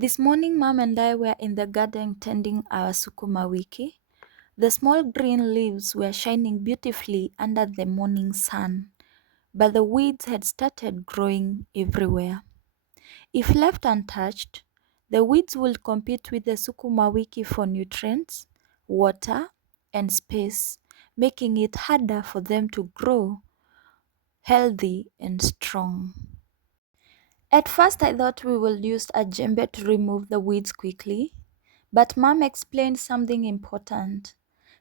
This morning, Mom and I were in the garden tending our Sukumawiki. The small green leaves were shining beautifully under the morning sun, but the weeds had started growing everywhere. If left untouched, the weeds would compete with the Sukumawiki for nutrients, water, and space, making it harder for them to grow healthy and strong. At first, I thought we would use a djembe to remove the weeds quickly, but Mom explained something important.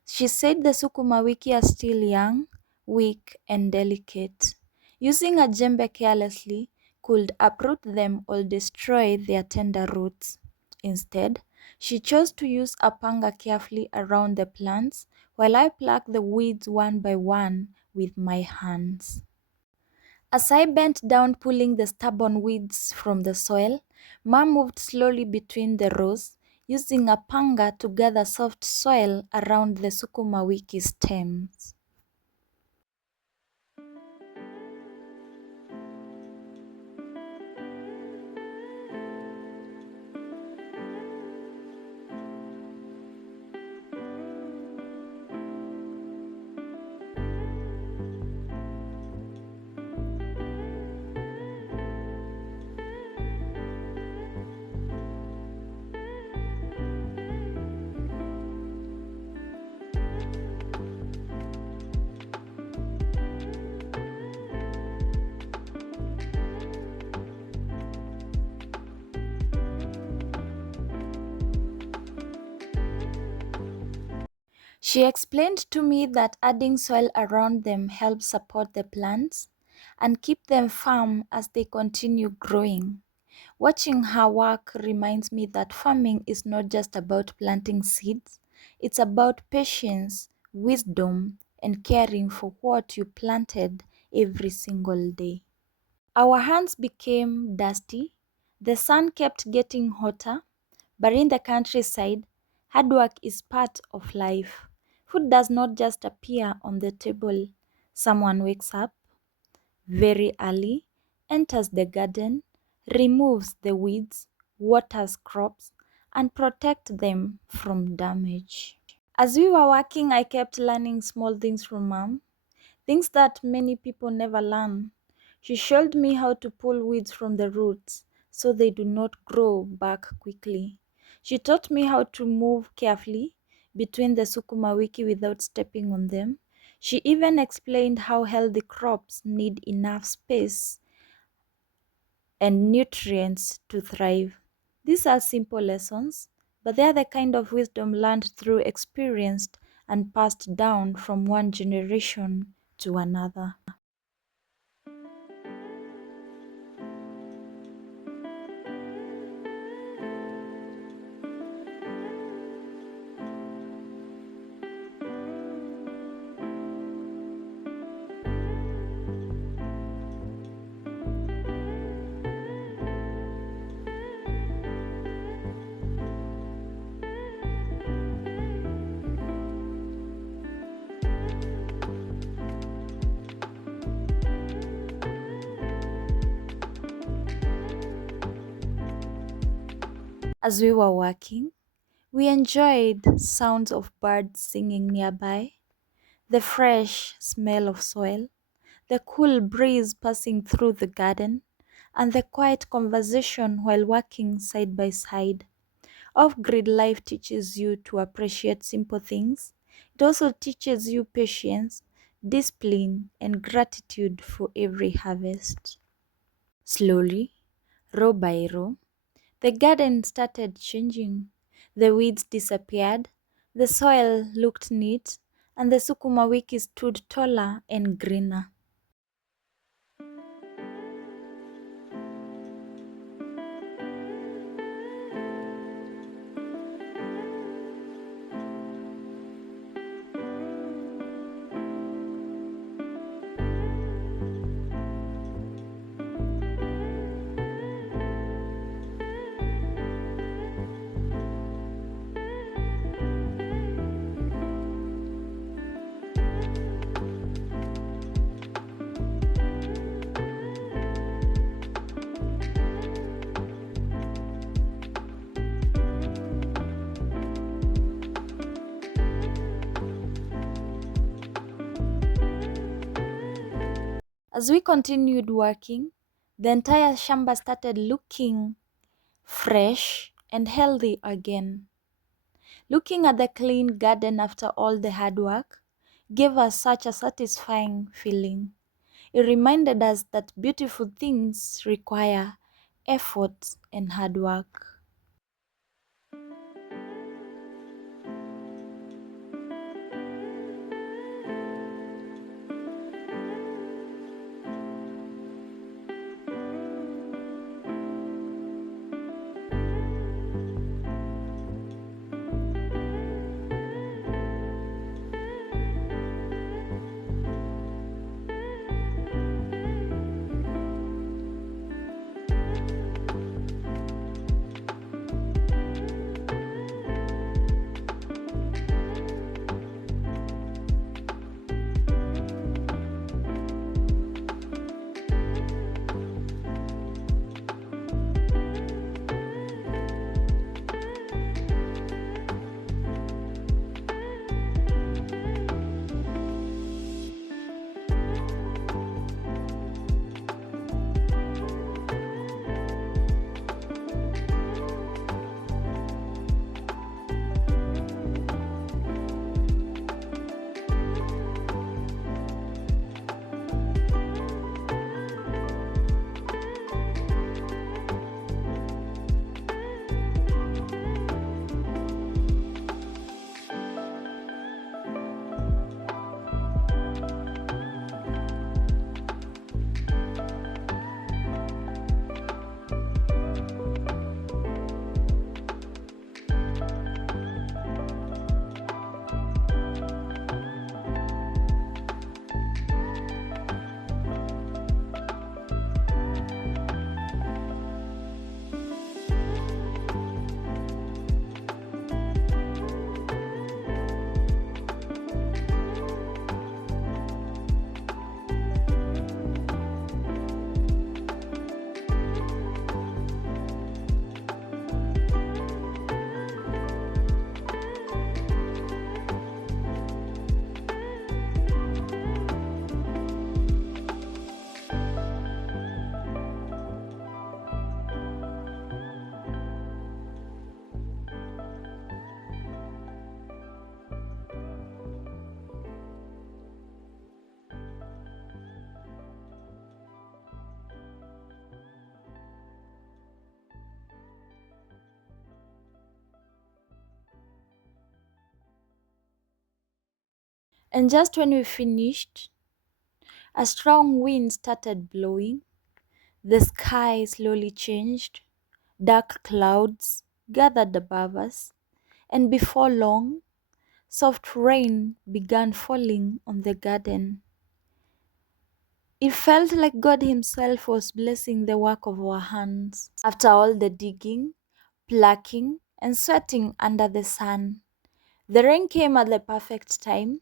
She said the Sukumawiki are still young, weak, and delicate. Using a djembe carelessly could uproot them or destroy their tender roots. Instead, she chose to use a panga carefully around the plants while I plucked the weeds one by one with my hands. As I bent down pulling the stubborn weeds from the soil, Mom moved slowly between the rows, using a panga to gather soft soil around the Sukumawiki stems. She explained to me that adding soil around them helps support the plants and keep them firm as they continue growing. Watching her work reminds me that farming is not just about planting seeds, it's about patience, wisdom, and caring for what you planted every single day. Our hands became dusty, the sun kept getting hotter, but in the countryside, hard work is part of life. Food does not just appear on the table. Someone wakes up very early, enters the garden, removes the weeds, waters crops, and protects them from damage. As we were working, I kept learning small things from Mom, things that many people never learn. She showed me how to pull weeds from the roots so they do not grow back quickly. She taught me how to move carefully between the Sukumawiki without stepping on them. She even explained how healthy crops need enough space and nutrients to thrive. These are simple lessons, but they are the kind of wisdom learned through experience and passed down from one generation to another. As we were working, we enjoyed sounds of birds singing nearby, the fresh smell of soil, the cool breeze passing through the garden, and the quiet conversation while working side by side. Off-grid life teaches you to appreciate simple things. It also teaches you patience, discipline, and gratitude for every harvest. Slowly, row by row, the garden started changing. The weeds disappeared, the soil looked neat, and the Sukumawiki stood taller and greener. As we continued working, the entire shamba started looking fresh and healthy again. Looking at the clean garden after all the hard work gave us such a satisfying feeling. It reminded us that beautiful things require effort and hard work. And just when we finished, a strong wind started blowing. The sky slowly changed. Dark clouds gathered above us, and before long, soft rain began falling on the garden. It felt like God Himself was blessing the work of our hands. After all the digging, plucking, and sweating under the sun, the rain came at the perfect time.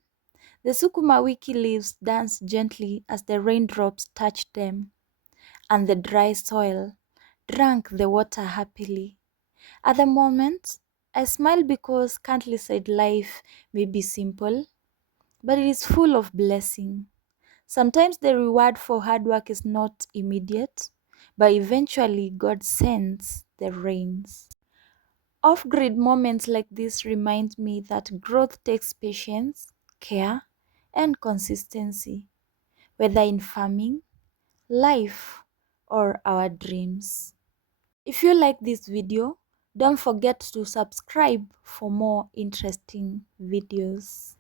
The Sukumawiki leaves danced gently as the raindrops touched them, and the dry soil drank the water happily. At the moment, I smile because countryside life may be simple, but it is full of blessing. Sometimes the reward for hard work is not immediate, but eventually God sends the rains. Off-grid moments like this remind me that growth takes patience, care, and consistency, whether in farming, life, or our dreams. If you like this video, don't forget to subscribe for more interesting videos.